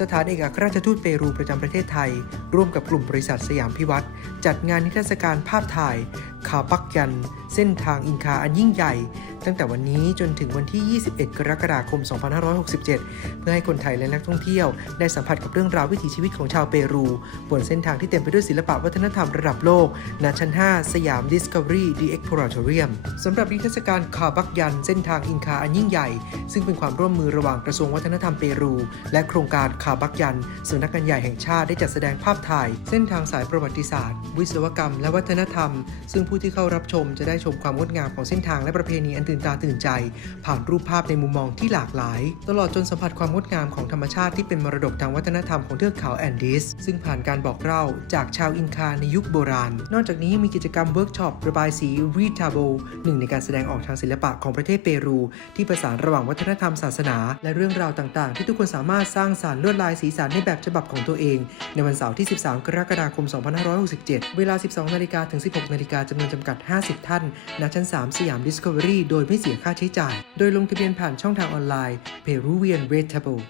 สถานเอกอัครราชทูตเปรูประจำประเทศไทย ร่วมกับกลุ่มบริษัทสยามพิวัตรจัดงานนิทรรศการภาพถ่าย คาปักยันเส้นทางอินคาอันยิ่งใหญ่ ตั้งแต่วันนี้จนถึงวันที่ 21 กรกฎาคม 2567 เพื่อให้คนไทยและนักท่องเที่ยว ได้สัมผัสกับเรื่องราววิถีชีวิตของชาวเปรู บนเส้นทางที่เต็มไปด้วยศิลปะวัฒนธรรมระดับโลกณชั้น 5 สยาม Discovery The Exploratorium สำหรับนิทรรศการคาบักยัน เส้นทางอินคาอันยิ่งใหญ่ ซึ่งเป็นความร่วมมือระหว่างกระทรวงวัฒนธรรมเปรู และโครงการคาบักยันสำนักงานใหญ่แห่งชาติได้จัดแสดงภาพถ่าย เส้นทางสายประวัติศาสตร์ วิศวกรรม และวัฒนธรรม ซึ่งผู้ที่เข้ารับชมจะได้ชมความงดงามของเส้นทางและประเพณีอันตื่นตาตื่นใจ ผ่านรูปภาพในมุมมองที่หลากหลาย ตลอดจนสัมผัสความงดงามของธรรมชาติที่เป็นมรดกทางวัฒนธรรมของเทือกเขาแอนดีสซึ่งผ่านการบอกเล่าจากชาวอินคาในยุคโบราณ นอกจากนี้มีกิจกรรมเวิร์กช็อประบายสีรีทาโบหนึ่งในการแสดงออกทางศิลปะของประเทศเปรู ที่ประสานระหว่างวัฒนธรรมศาสนา และเรื่องราวต่างๆ ที่ทุกคนสามารถสร้างสารรค์ลวดลายสีสันในแบบฉบับของตัวเอง ในวันเสาร์ที่ 13 กรกฎาคม 2567 เวลา 12 นาฬิกาถึง 16 นาฬิกาจำนวนจำกัด 50 ท่านณชั้น 3 สยาม Discovery โดยไม่เสียค่าใช้จ่าย โดยลงทะเบียนผ่านช่องทางออนไลน์ Peruvian Red Table